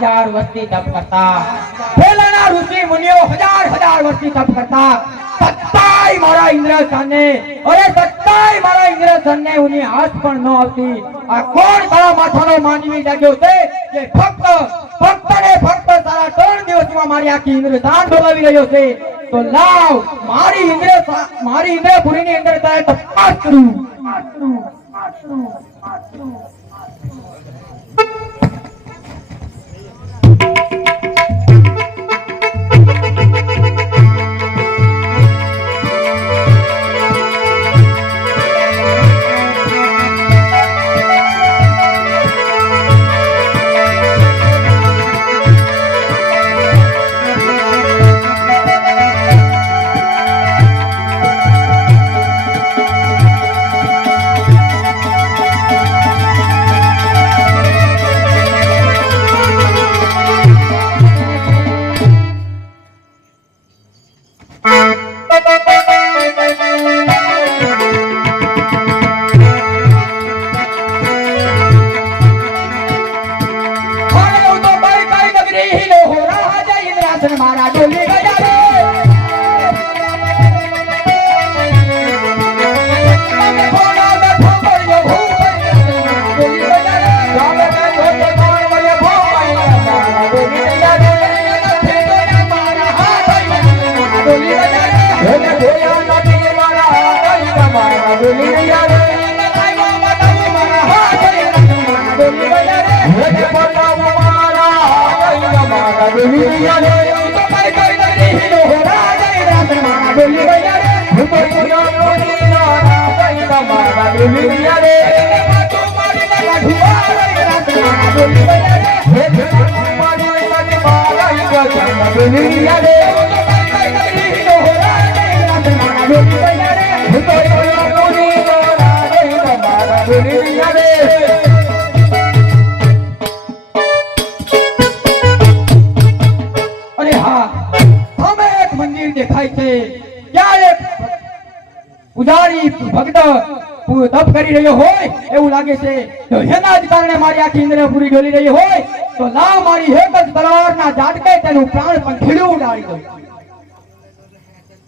हजार वर्षी तप करता, પહેલાના ઋષિ મુનિઓ હજાર વર્ષથી તપ કરતા, સત્તાય મારા ઇન્દ્રસનને, અરે સત્તાય મારા ઇન્દ્રસનને ઉની હાથ પણ ન આવતી. આ કોણ તારા માથાનો માનવી લાગ્યો છે કે ફક્ત ને ફક્ત તારા 3 દિવસમાં મારી આખી ઇન્દ્રધાન ડોલાવી રહ્યો છે? તો લાવ મારી ઇન્દ્રપુરીની અંદર તારે તપાસ કરું. રાસન મારા ડોલી ગયા રે અરે હા સામે એક મંદિર દેખાય છે ત્યાં એક પૂજારી ભક્ત તપ કરી રહ્યો હોય એવું લાગે છે તો એના જ કારણે મારી આખી ઇન્દ્રિય પૂરી ડોલી રહી હોય તો લાવ મારી એક જ તલવારના ઝાટકે તેનું પ્રાણ પણ ખીલું ઉડાડી દઉં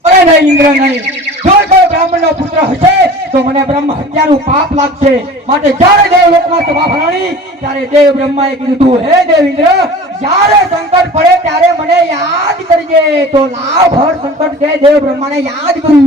અરે નહીં ઇન્દ્ર નહીં જો કોઈ બ્રાહ્મણનો પુત્ર હશે તો મને બ્રહ્મ હત્યાનું પાપ લાગશે માટે જ્યારે દેવલોકમાં સભા ભરાણી ત્યારે દેવ બ્રહ્માએ કીધું તું હે દેવ ઇન્દ્ર જ્યારે સંકટ પડે ત્યારે મને યાદ કરજે તો લાવ ભર સંકટ કે દેવ બ્રહ્માને યાદ કરું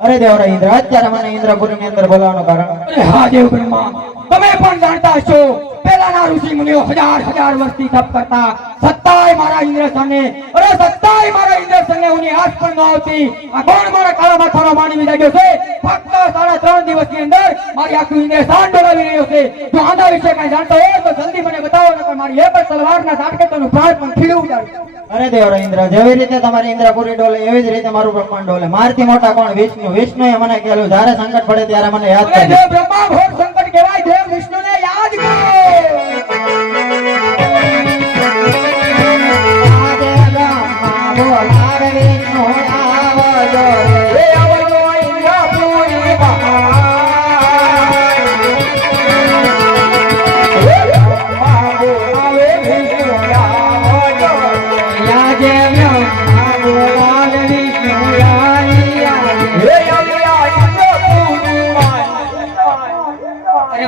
અરે દેવરા ઇન્દ્ર અત્યારે મને ઇન્દ્રપુરી ની અંદર બોલાવવાનું કારણ અરે હા દેવ બ્રહ્મા તમે પણ જાણતા હશો પહેલાના ઋષિ મુનિઓ હજાર વર્ષથી તપ કરતા સત્તાય મારા ઇન્દ્ર સામે અરે સત્તાય મારા ઇન્દ્ર સામે ઉની આંખ પણ ન આવતી આ કોણ મારા કાળા માથાનો માનવી લાગ્યો છે ફક્ત 3.5 દિવસની અંદર મારી આખું ઇન્દ્ર સાન ડોલાવી રહ્યો છે જો આના વિશે કઈ જાણતો હોય તો જલ્દી મને બતાવો નકર મારી એક જ તલવારના ઝાટકે તેનું પ્રાણ પણ ખીલું ઉડાડું અરે દેવરા ઇન્દ્ર જેવી રીતે તમારી ઇન્દ્રપુરી ડોલે એવી જ રીતે મારું બ્રહ્માંડ ડોલે મારથી મોટા કોણ વિષ્ણુએ મને કહેલું જ્યારે સંકટ પડે ત્યારે મને યાદ અરે કરજો દેવ બ્રહ્મા ઘોર સંકટ કહેવાય દેવ વિષ્ણુને યાદ કરો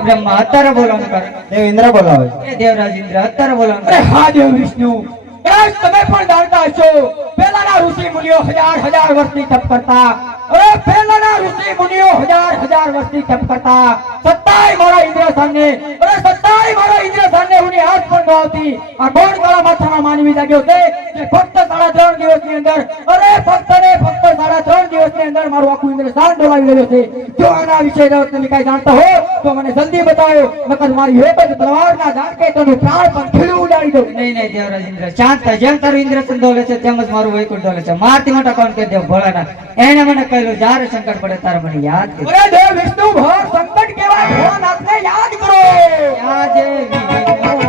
બ્રહ્મા અત્યારે બોલવાનું કારણ દેવ ઇન્દ્ર બોલાવે એ દેવરાજ ઇન્દ્ર અત્યારે બોલવાનું અરે હા દેવ વિષ્ણુ કદાચ તમે પણ જાણતા હશો પહેલાના ઋષિ મુનિઓ હજાર વર્ષથી તપ કરતા અરે પહેલાના ઋષિ મુનિઓ હજાર વર્ષથી તપ કરતા સત્તાય મારા ઇન્દ્ર સામે અરે સત્તાય મારા ઇન્દ્ર સામે ઉની આંખ પણ ન આવતી આ કોણ કાળા માથાનો માનવી લાગ્યો છે કે ફક્ત 3.5 દિવસની અંદર અરે ફક્ત 3.5 દિવસની અંદર મારું આખું ઇન્દ્ર સાન ડોલાવી રહ્યો છે જો આના વિશે તમે કઈ જાણતા હો તો મને જલ્દી બતાવો નકર મારી એક જ તલવારના ઝાટકે તેનું પ્રાણ પણ ખીલું ઉડાડી દઉં નહીં દેવરાજ ઇન્દ્ર શાંત થાય જેમ તારું ઇન્દ્ર ડોલે છે તેમ જ મારું વૈકુંઠ ડોલે છે મારથી મોટા કોણ કે દેવ ભોળાનાથ એને મને કહ્યું જ્યારે સંકટ પડે ત્યારે મને યાદ કર અરે દેવ વિષ્ણુ ભર સંકટ કહેવાય ભોળાનાથને યાદ કરો આજે વિષ્ણુ બોલાવે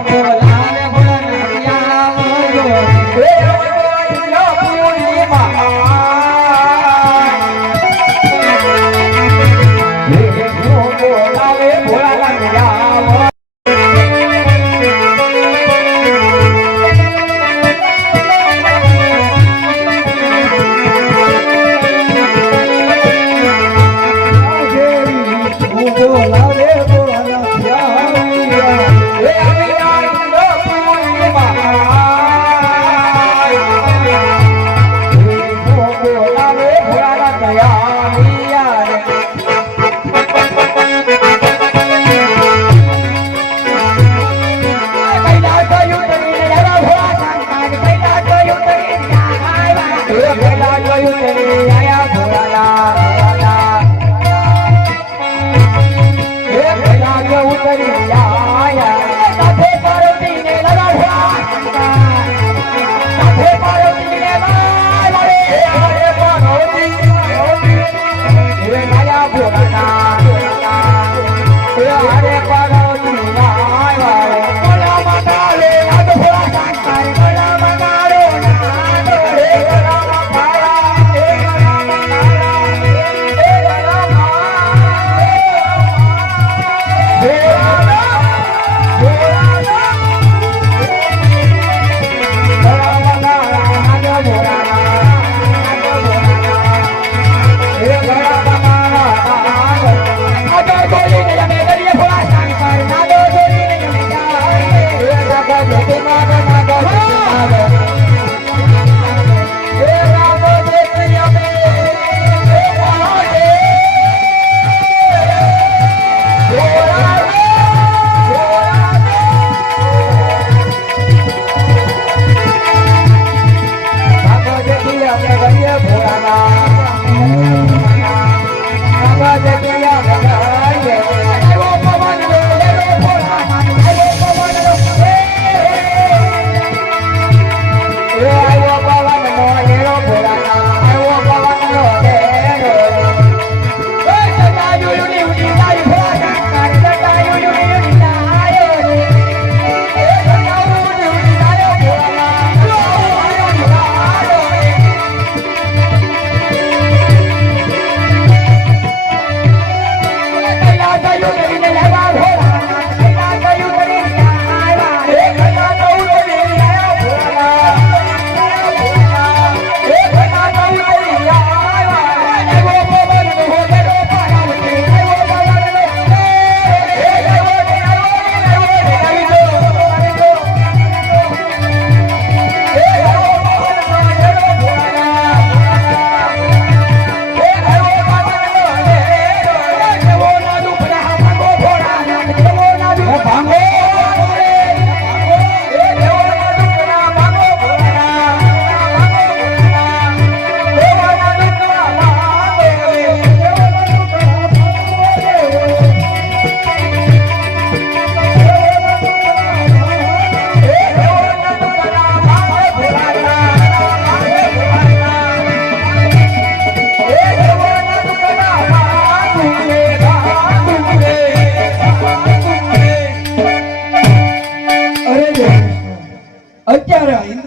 ભોળાનાથ આવજો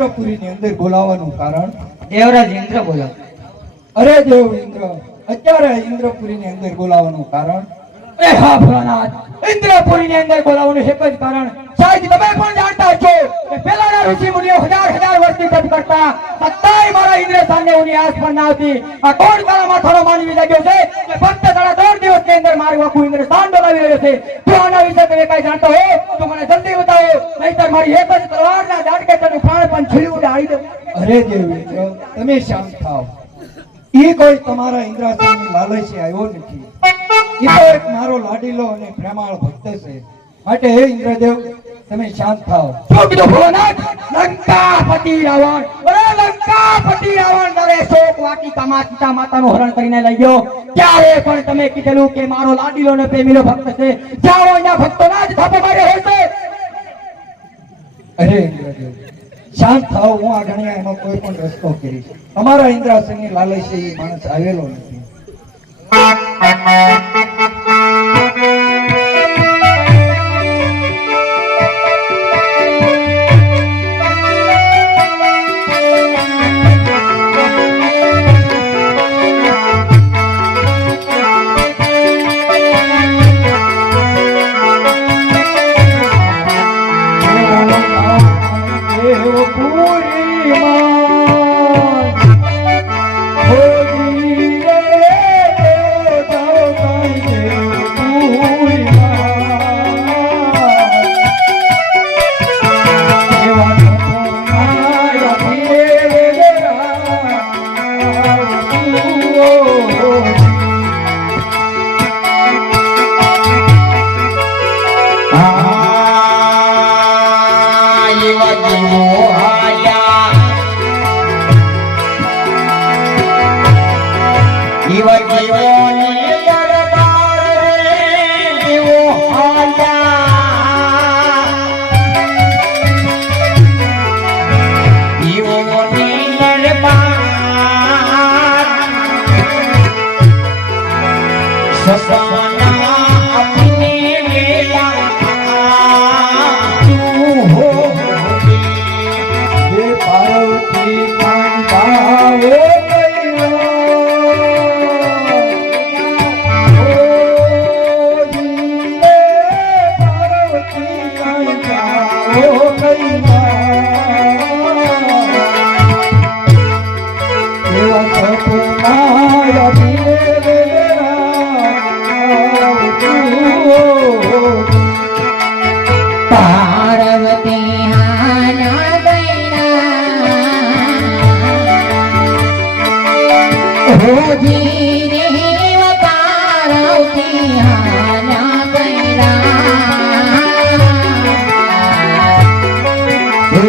ઇન્દ્રપુરીની અંદર બોલાવવાનું કારણ? દેવરાજ ઇન્દ્ર બોલો. અરે દેવ ઇન્દ્ર, અત્યારે ઇન્દ્રપુરીની અંદર બોલાવવાનું કારણ? અરે હા ભોળાનાથ, ઇન્દ્રપુરીની અંદર બોલાવવાનું એક જ કારણ, શાયદ તમે પણ જાણતા છો કે પહેલાના ઋષિ મુનિઓ હજાર વર્ષથી તપ કરતા, છતાંય મારા ઇન્દ્ર સામે ઉની આસ પણ ના આવતી. આ કોણ તારા માથાનો માનવી લાગ્યો છે કે ફક્ત તારા 3 દિવસની અંદર મારું આખું ઇન્દ્ર સ્થાન ડોલાવી રહ્યો છે? જો આના વિશે તમે કઈ જાણતો હો તો મને જલ્દી બતાવો, નહીંતર મારી એક જ તલવારના ઝાટકે તેનું પ્રાણ પણ છીનવી ડાળી દઉં. અરે દેવ ઇન્દ્ર, તમે શાંત થાઓ. ઈ કોઈ તમારા ઇન્દ્રાસનની લાલચે આવ્યો નથી. ઈ તો એક મારો લાડીલો અને પ્રેમાળ ભક્ત છે. માટે હે ઇન્દ્રદેવ, તમે શાંત થાઓ. શું કીધું ભોળાનાથ? લંકાપતિ રાવણ, અરે લંકાપતિ રાવણ તારે શોક વાટિકામાં સીતા માતાનું હરણ કરીને લઈ ગયો. ત્યારે પણ તમે કીધેલું કે મારો લાડીલો ને પ્રેમીલો ભક્ત છે, જાઓ એના ભક્તોના જ થાપો માર્યો હશે. અરે ઇન્દ્રદેવ, શાંત થાઓ. હું આ ઘણીયા એનો કોઈ પણ રસ્તો કરીશ. અમારા ઇન્દ્રાસનની લાલચે ઈ માણસ આવેલો નથી.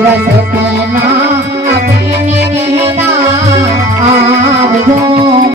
સપના